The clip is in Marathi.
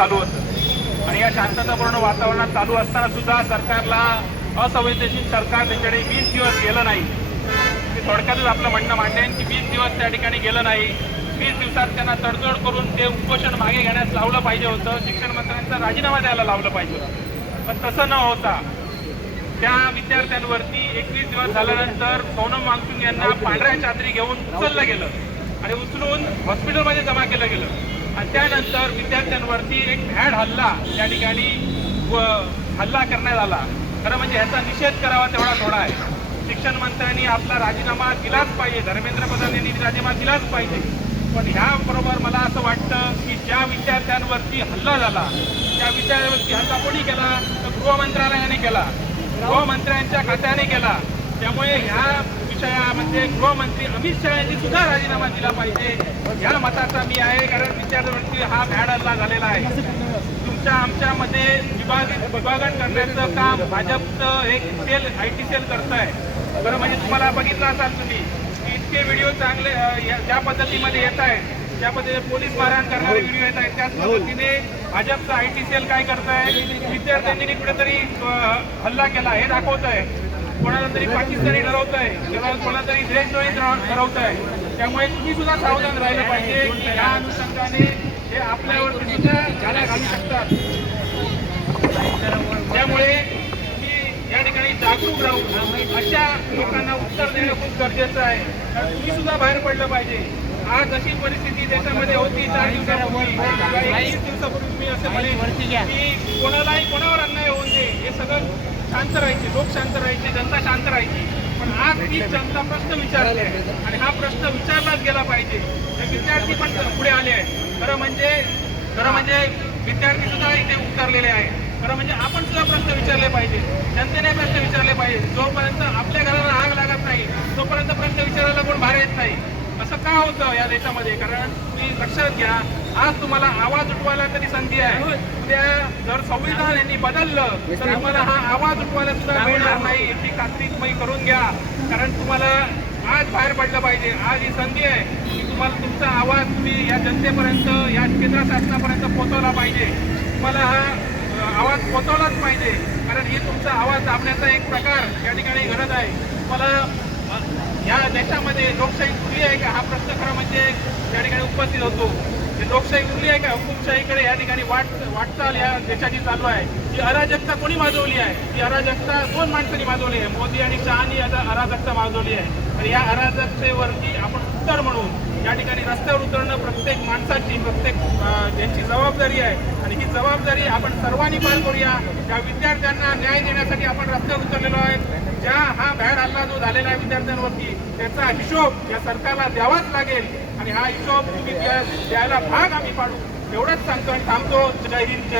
चालू होतं आणि या शांततापूर्ण वातावरणात चालू असताना सुद्धा सरकारला असंवेदनशील सरकार त्याच्याकडे 20 दिवस गेलं नाही. थोडक्यातच आपलं म्हणणं मांडेन की 20 दिवस त्या ठिकाणी गेलं नाही. 20 दिवसात त्यांना तडजोड करून ते उपोषण मागे घेण्यास लावलं पाहिजे होतं. शिक्षण मंत्र्यांचा राजीनामा द्यायला लावलं पाहिजे होतं. पण तसं न होता त्या विद्यार्थ्यांवरती 21 दिवस झाल्यानंतर सोनम वांगचुक यांना पांढऱ्या चादरी घेऊन उचललं गेलं आणि उचलून हॉस्पिटलमध्ये जमा केलं गेलं आणि त्यानंतर विद्यार्थ्यांवरती एक भ्याड हल्ला त्या ठिकाणी हल्ला करण्यात आला. खरं म्हणजे ह्याचा निषेध करावा तेवढा थोडा आहे. शिक्षण मंत्र्यांनी आपला राजीनामा दिलाच पाहिजे, धर्मेंद्र प्रधान यांनी राजीनामा दिलाच पाहिजे. पण ह्याबरोबर मला असं वाटतं की ज्या विद्यार्थ्यांवरती हल्ला झाला त्या विद्यार्थ्यांवरती हल्ला कोणी केला तर गृहमंत्रालयाने केला, गृहमंत्र्यांच्या खात्याने केला. त्यामुळे ह्या विषयामध्ये गृहमंत्री अमित शहा यांनी सुद्धा राजीनामा दिला पाहिजे ह्या मताचा मी आहे. कारण विद्यार्थ्यांवरती हा भ्याड हल्ला झालेला आहे. तुमच्या आमच्यामध्ये विभागण करण्याचं काम भाजपचं एक सेल IT सेल करत आहे. बरं म्हणजे तुम्हाला बघितलं असाल तुम्ही की इतके व्हिडिओ चांगले ज्या पद्धतीमध्ये येत आहेत, ज्या पद्धतीने पोलीस मारहाण करणारे व्हिडिओ येत आहेत, त्याच पद्धतीने भाजपचं IT सेल काय करत आहे, विद्यार्थ्यांनी कुठेतरी हल्ला केला हे दाखवत आहे, कोणाला तरी पाकिस्तानी ठरवत आहे, कोणाला तरी देशद्रोही ठरवत आहे. त्यामुळे तुम्ही सुद्धा सावधान राहिलं पाहिजे की या अनुषंगाने हे आपल्यावरती सुद्धा झाल्या घालू शकतात. त्यामुळे या ठिकाणी जागरूक राहून अशा लोकांना उत्तर देणं खूप गरजेचं आहे. कारण तुम्ही सुद्धा बाहेर पडलं पाहिजे. आज अशी परिस्थिती देशामध्ये होती 4 दिवसापूर्वी, 20 दिवसापूर्वी मी असं म्हणेन की कोणालाही कोणावर अन्याय होऊ नये, हे सगळं शांत राहायचे, लोक शांत राहायचे, जनता शांत राहायची. पण आज ती जनता प्रश्न विचारते आणि हा प्रश्न विचारलाच गेला पाहिजे. विद्यार्थी पण पुढे आले आहेत. खरं म्हणजे विद्यार्थी सुद्धा इथे उतरलेले आहेत. खरं म्हणजे आपण सुद्धा प्रश्न विचारले पाहिजे, जनतेने प्रश्न विचारले पाहिजे. जोपर्यंत आपल्या घराला आग लागत नाही तोपर्यंत प्रश्न विचारायला कोण बाहेर येत नाही. असं का होतं या देशामध्ये? कारण तुम्ही लक्षात घ्या, आज तुम्हाला आवाज उठवायला तरी संधी आहे. उद्या जर संविधान यांनी बदललं तर तुम्हाला हा आवाज उठवायला सुद्धा मिळणार नाही याची खात्री तुम्ही करून घ्या. कारण तुम्हाला आज बाहेर पडलं पाहिजे. आज ही संधी आहे की तुम्हाला तुमचा आवाज तुम्ही या जनतेपर्यंत, या केंद्र शासनापर्यंत पोहोचवला पाहिजे. तुम्हाला हा आवाज पोहोचवलाच पाहिजे. कारण ही तुमचा आवाज दाबण्याचा एक प्रकार या ठिकाणी घडत आहे. मला या देशामध्ये लोकशाही उरली आहे का हा प्रश्न खरं म्हणजे या ठिकाणी उपस्थित होतो. लोकशाही उरली आहे का? हुकुमशाहीकडे या ठिकाणी वाटचाल या देशाची चालू आहे. ही अराजकता कोणी माजवली आहे? ही अराजकता 2 माणसांनी माजवली आहे, मोदी आणि शहानी अराजकता माजवली आहे. तर या अराजकतेवरती आपण उत्तर म्हणून या ठिकाणी रस्त्यावर उतरणं प्रत्येक माणसाची, प्रत्येक यांची जबाबदारी आहे. आणि ही जबाबदारी आपण सर्वांनी पार करूया. या विद्यार्थ्यांना न्याय देण्यासाठी आपण रस्त्यावर उतरलेलो आहे. ज्या हा भ्याड हल्ला जो झालेला आहे विद्यार्थ्यांवरती, त्याचा हिशोब या सरकारला द्यावाच लागेल आणि हा हिशोब तुम्ही द्यायला भाग आम्ही पाडू एवढंच सांगतो आणि थांबतो. जय हिंद, जय